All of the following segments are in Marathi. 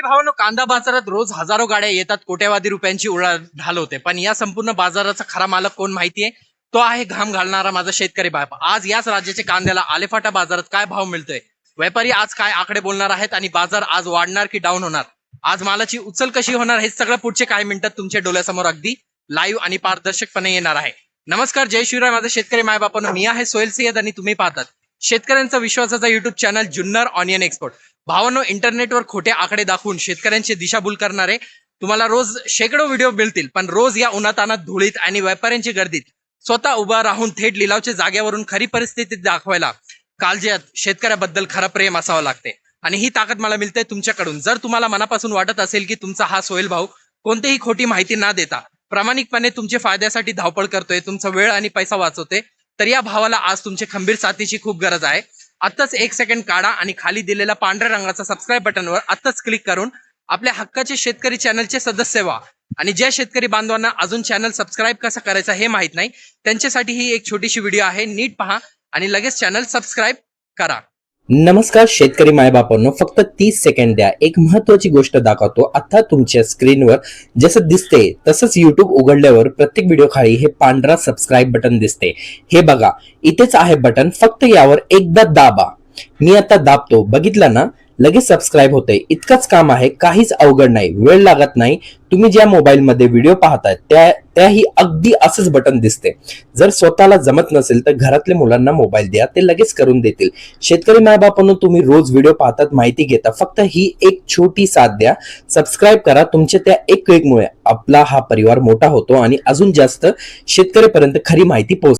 शेतकरी भावांनो, कांदा बाजारात रोज हजारो गाड्या येतात, कोट्यावधी रुपयांची उलाढाल होते. पण या संपूर्ण बाजाराचा खरा मालक कोण माहितीये? तो आहे घाम घालणारा माझा शेतकरी बाप. आज याच राज्याच्या कांद्याला आलेफाटा बाजारात काय भाव मिळतोय, व्यापारी आज काय आकडे बोलणार आहेत आणि बाजार आज वाढणार की डाऊन होणार, आज मालाची उचल कशी होणार, हे सगळं पुढचे काही मिनिटात तुमच्या डोळ्यासमोर अगदी लाईव्ह आणि पारदर्शकपणे येणार आहे. नमस्कार, जय शिवराय माझे शेतकरी मायबापांनो. मी आहे सोहेल सय्यद आणि तुम्ही पाहतात शेतकऱ्यांचा विश्वासाचा YouTube channel Junnar onion export. भावांनो, इंटरनेटवर खोटे आकडे दाखवून शेतकऱ्यांची दिशाभूल करणारे तुम्हाला रोज शेकडो व्हिडिओ मिळतील, पण रोज या उन्हातानात, धुळीत आणि व्यापाऱ्यांची गर्दीत स्वतः उभा राहून थेट लिलावच्या जागेवरून खरी परिस्थिती दाखवायला कालजात शेतकऱ्याबद्दल खरं प्रेम असावं लागते. आणि ही ताकद मला मिळते तुमच्याकडून. जर तुम्हाला मनापासून वाटत असेल की तुमचा हा सोहेल भाऊ कोणतीही खोटी माहिती न देता प्रामाणिकपणे तुमच्या फायद्यासाठी धावपळ करतोय, तुमचा वेळ आणि पैसा वाचवते, तर या भावाला आज तुमच्या खंबीर साथीची खूप गरज आहे. आत्ताच 1 सेकंड काढा आणि खाली दिलेला पांढऱ्या रंगाचा सबस्क्राईब बटनवर आत्ताच क्लिक करून आपल्या हक्काचे शेतकरी चॅनलचे सदस्य व्हा. आणि ज्या शेतकरी बांधवांना अजून चॅनल सबस्क्राईब कसं करायचं हे माहित नाही, त्यांच्यासाठी ही एक छोटीशी व्हिडिओ आहे. नीट पहा आणि लगेच चॅनल सबस्क्राईब करा. नमस्कार शेतकरी मायबापांनो, फक्त 30 सेकंड द्या. एक महत्वाची गोष्ट दाखवतो. आता तुमच्या स्क्रीनवर जसं दिसते तसंच युट्यूब उघडल्यावर प्रत्येक व्हिडिओ खाली हे पांढरा सबस्क्राईब बटन दिसते. हे बघा, इथेच आहे बटन, फक्त यावर एकदा दाबा. मी आता दाबतो, बघितलं ना, लगेच सबस्क्राईब होते. इतकंच काम आहे, काहीच अवघड नाही, वेळ लागत नाही. तुम्ही ज्या मोबाईल मध्ये व्हिडिओ पाहताय त्याही अगदी असंच बटन दिसते. जर स्वतःला जमत नसेल तर घरातल्या मुलांना मोबाईल द्या, ते लगेच करून देतील. शेतकरी मायबापांनो, तुम्ही रोज व्हिडिओ पाहतात, माहिती घेता, फक्त ही एक छोटी साथ द्या. सबस्क्राईब करा. तुमच्या त्या एक क्लिकमुळे आपला हा परिवार मोठा होतो आणि अजून जास्त शेतकऱ्यापर्यंत खरी माहिती पोहोचते.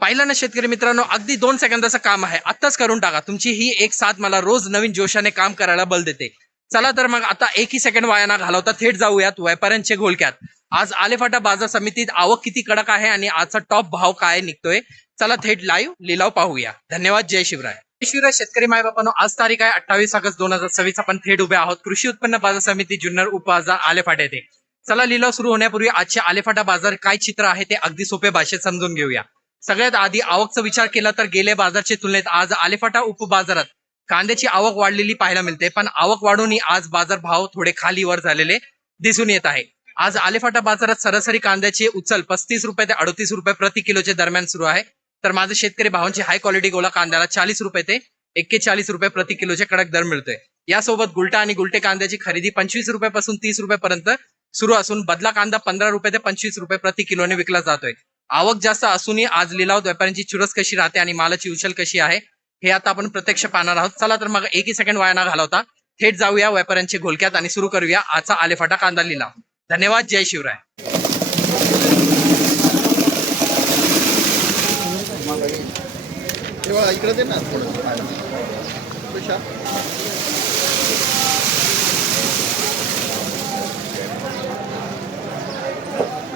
पाहिलं ना शेतकरी मित्रांनो, अगदी 2 सेकंदाचं काम आहे, आत्ताच करून टाका. तुमची ही एक साथ मला रोज नवीन जोशाने काम करायला बल देते. चला तर मग आता एकही सेकंड वाया न घालवता थेट जाऊयात व्यापाऱ्यांचे घोळक्यात. आज आलेफाटा बाजार समितीत आवक किती कडक आहे आणि आजचा टॉप भाव काय निघतोय, चला थेट लाईव्ह लिलाव पाहूया. धन्यवाद. जय शिवराय. जय शिवराय शेतकरी मायबापांनो, आज तारीख आहे 28 ऑगस्ट 2026. आपण थेट उभे आहोत कृषी उत्पन्न बाजार समिती जुन्नर उपबाजार आलेफाटा येथे. चला लिलाव सुरू होण्यापूर्वी आजचे आलेफाटा बाजार काय चित्र आहे ते अगदी सोप्या भाषेत समजून घेऊया. सगळ्यात आधी आवकचा विचार केला तर गेल्या बाजारच्या तुलनेत आज आलेफाटा उपबाजारात कांद्याची आवक वाढलेली पाहायला मिळते, पण आवक वाढूनही आज बाजार भाव थोडे खाली वर झालेले दिसून येत आहे. आज आलेफाटा बाजारात सरासरी कांद्याची उचल 35 रुपये ते 38 रुपये प्रति किलोच्या दरम्यान सुरू आहे. तर माझे शेतकरी भावांची हाय क्वालिटी गोला कांद्याला 40 रुपये ते 41 रुपये प्रति किलोचे कडक दर मिळतोय. यासोबत गुलटा आणि गुलटे कांद्याची खरेदी 25 रुपयापासून 30 रुपयापर्यंत सुरू असून बदला कांदा 15 रुपये ते 25 रुपये प्रति किलोने विकला जातोय. आवक जास्त असूनही आज लिलाव व्यापाऱ्यांची चुरस कशी राहते आणि मालाची उचल कशी आहे हे आता आपण प्रत्यक्ष पाहणार आहोत. चला तर मग एकही सेकंड वाया न घालवता थेट जाऊया व्यापाऱ्यांचे घोळक्यात आणि सुरू करूया आजचा आलेफाटा कांदा लिलाव. धन्यवाद. जय शिवराय.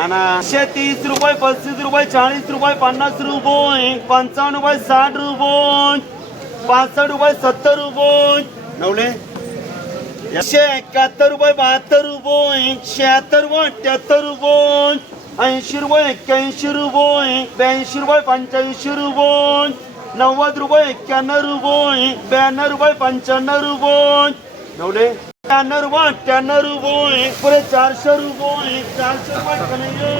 ना 130 रुपये, 35 रुपये, 40 रुपये, 50 रुपये, 55 रुपये, 60 रुपये, 65 रुपये, 70 रुपये, नवले 171 रुपये, 72 रुपये, 76 रुपये, 78 रुपये, 80 रुपये, 81 रुपये, 82 रुपये, 85 रुपये, 90 रुपये, 91 रुपये, 92 रुपये, 95 रुपये, नवले 93 रुपये, 98 रुपये, पुरे 400 रुपये, 400 रुपये कन्हैया,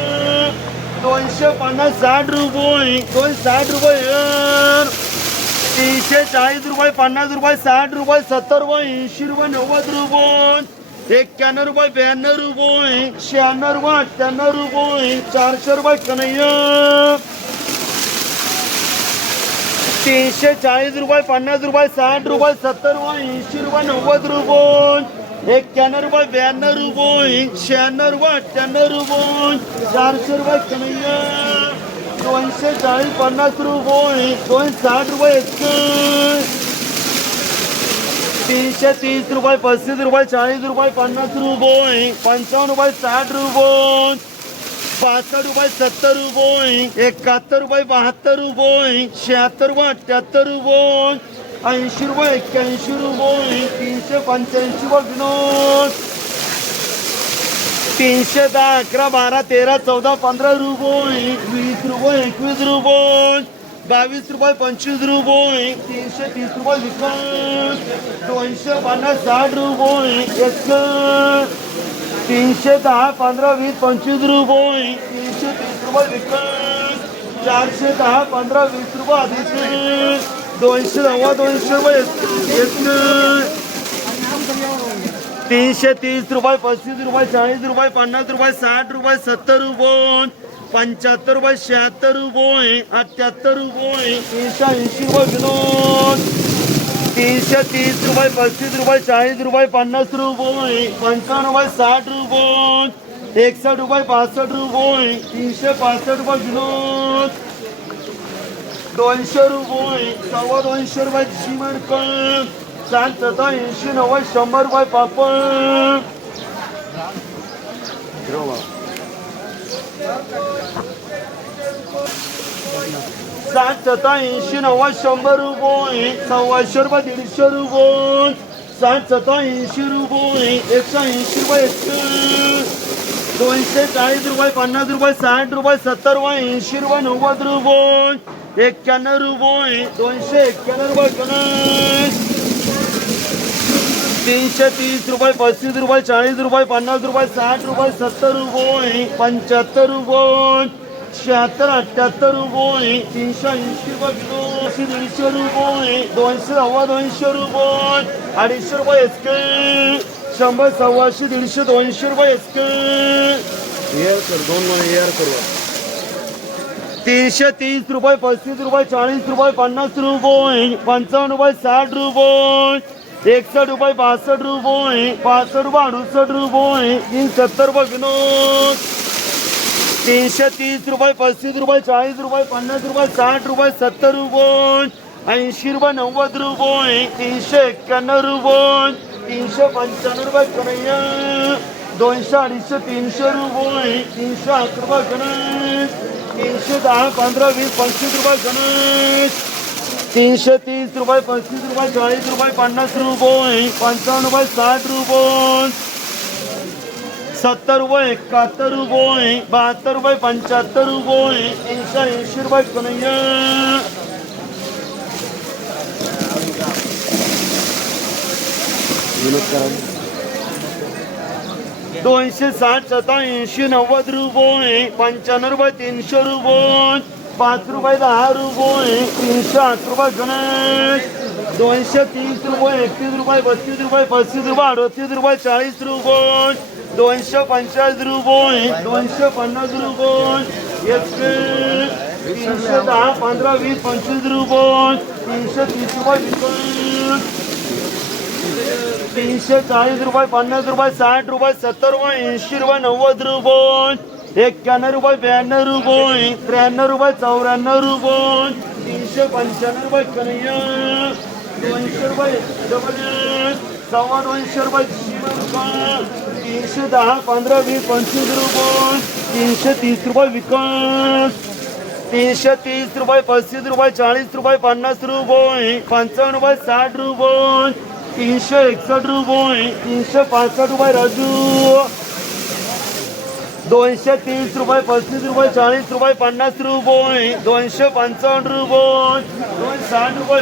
250, 60 रुपये, 260 रुपये, 340 रुपये, 50 रुपये, 60 रुपये, 70 रुपये, 80 रुपये, 90 रुपये, 91 रुपये, 92 रुपये, 96 रुपये, 98 रुपये, 400 रुपये कन्हैया, 340 रुपये, 50 रुपये, 60 रुपये, 70 रुपये, 80 रुपये, 90 रुपये, 91 रुपये, 92 रुपये, 96 रुपये, 98 रुपये, 400 रुपये कन्हैया, 240, 50 रुपये, 260 रुपये, 330 रुपये, 35 रुपये, 40 रुपये, 50 रुपये, 55 रुपये, 60 रुपये, 65 रुपये, 70 रुपये, 71 रुपये, 72 रुपये, 76 रुपये, 78 रुपये, 80 रुपये, 81 रुपये, 385 रुपये विनोद, 310, 11, 12, 13, 14, 15 रुपये, 20 रुपये, 21 रुपये, 22 रुपये 25 रुपये 330 रुपये विकास 250 60 रुपये 310 15 20 25 रुपये 330 रुपये विकास 410 15 20 रुपये अधिक 210 200 रुपये 330 रुपये 35 रुपये 40 रुपये 50 रुपये 60 रुपये 70 रुपये 75 रुपये 76 रुपये 78 रुपये 380 रुपये विनोद 330 रुपये 35 रुपये 40 रुपये 50 रुपये 55 रुपये 60 रुपये 61 रुपये 65 रुपये 365 रुपये विनोद 200 रुपये 250 रुपये चिमणकर 7 80 90 100 रुपये पापड 7 80 90 100 रुपये 100 रुपये 150 रुपये 7 80 रुपये 180 रुपये 240 रुपये 50 रुपये 60 रुपये 70 रुपये 80 रुपये 90 रुपये 91 रुपये 291 रुपये गणेश 330 रुपये 35 रुपये 40 रुपये 50 रुपये 60 रुपये 70 रुपये 75 रुपये 76 78 रुपये 380 रुपये किलो 150 रुपये 200 200 रुपये 250 रुपये एसके 100 100 150 200 रुपये एसके एअर कर 2 महिने एअर करूया 330 रुपये 35 रुपये 40 रुपये 50 रुपये 55 रुपये 60 रुपये 61 रुपये 62 रुपये 65 रुपये 68 रुपये 370 रुपये विनोद 330 रुपये 35 रुपये 40 रुपये 50 रुपये 60 रुपये 70 रुपये 80 रुपये 90 रुपये 391 रुपये 395 रुपये कन्हैया 200 250 300 रुपये 311 रुपये गणेश 310 15 20 25 रुपये गणेश 330 रुपये 35 रुपये 40 रुपये 50 रुपये 55 रुपये 60 रुपये 70 रुपये 71 रुपये 72 रुपये 75 रुपये 380 रुपये कन्हैया 260 87 90 रुपये 95 रुपये 300 रुपये 5 रुपये 10 रुपये 308 रुपये गणेश 230 रुपये 31 रुपये 32 रुपये 35 रुपये 38 रुपये 40 रुपये 245 रुपये 250 रुपये 310 15 20 25 रुपये 330 रुपये 340 रुपये 50 रुपये 60 रुपये 70 रुपये 80 रुपये 90 रुपये 91 रुपये 92 रुपये 93 रुपये 94 रुपये 395 रुपये कन्हैया 200 रुपये डबल 250 रुपये 310 15 20 25 रुपये 330 रुपये विकास 330 रुपये 35 रुपये 40 रुपये 50 रुपये 55 रुपये 60 रुपये 361 रुपये 365 रुपये राजू 230 रुपये 35 रुपये 40 रुपये 50 रुपये 255 रुपये 260 रुपये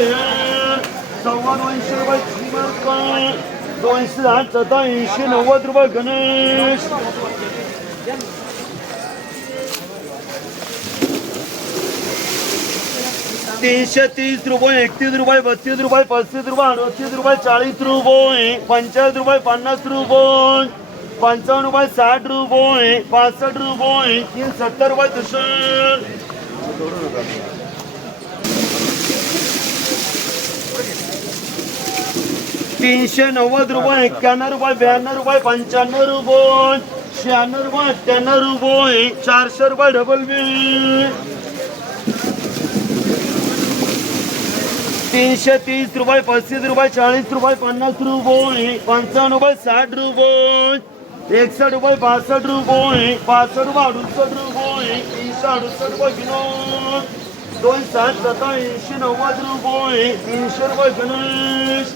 250 रुपये 260 87 90 रुपये गणेश 330 रुपये 31 रुपये 32 रुपये 35 रुपये 38 रुपये 40 रुपये 45 रुपये 50 रुपये 55 रुपये 60 रुपये 65 रुपये 370 रुपये तुषार 390 रुपये 91 रुपये 92 रुपये 95 रुपये 96 रुपये 98 रुपये 400 रुपये डबल बिल 330 रुपये 35 रुपये 40 रुपये 50 रुपये 55 रुपये 60 रुपये 61 रुपये 62 रुपये 65 रुपये 68 रुपये 368 रुपये विनोद 260 87 90 रुपये 300 रुपये गणेश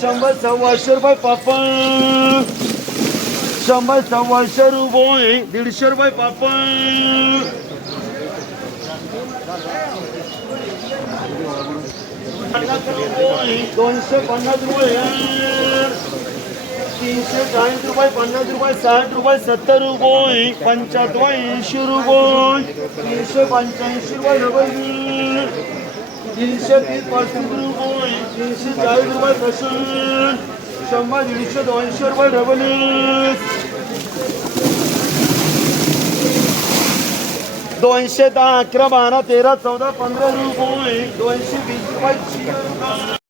100 100 रुपये पापड 100 100 रुपये 150 रुपये पापड 250 रुपये 340 रुपये 50 रुपये 60 रुपये 70 रुपये 75 80 रुपये 385 रुपये 330 35 रुपये 340 रुपये 100 150 200 रुपये डबल 210 11 12 13 14 15 रुपये 220 रुपये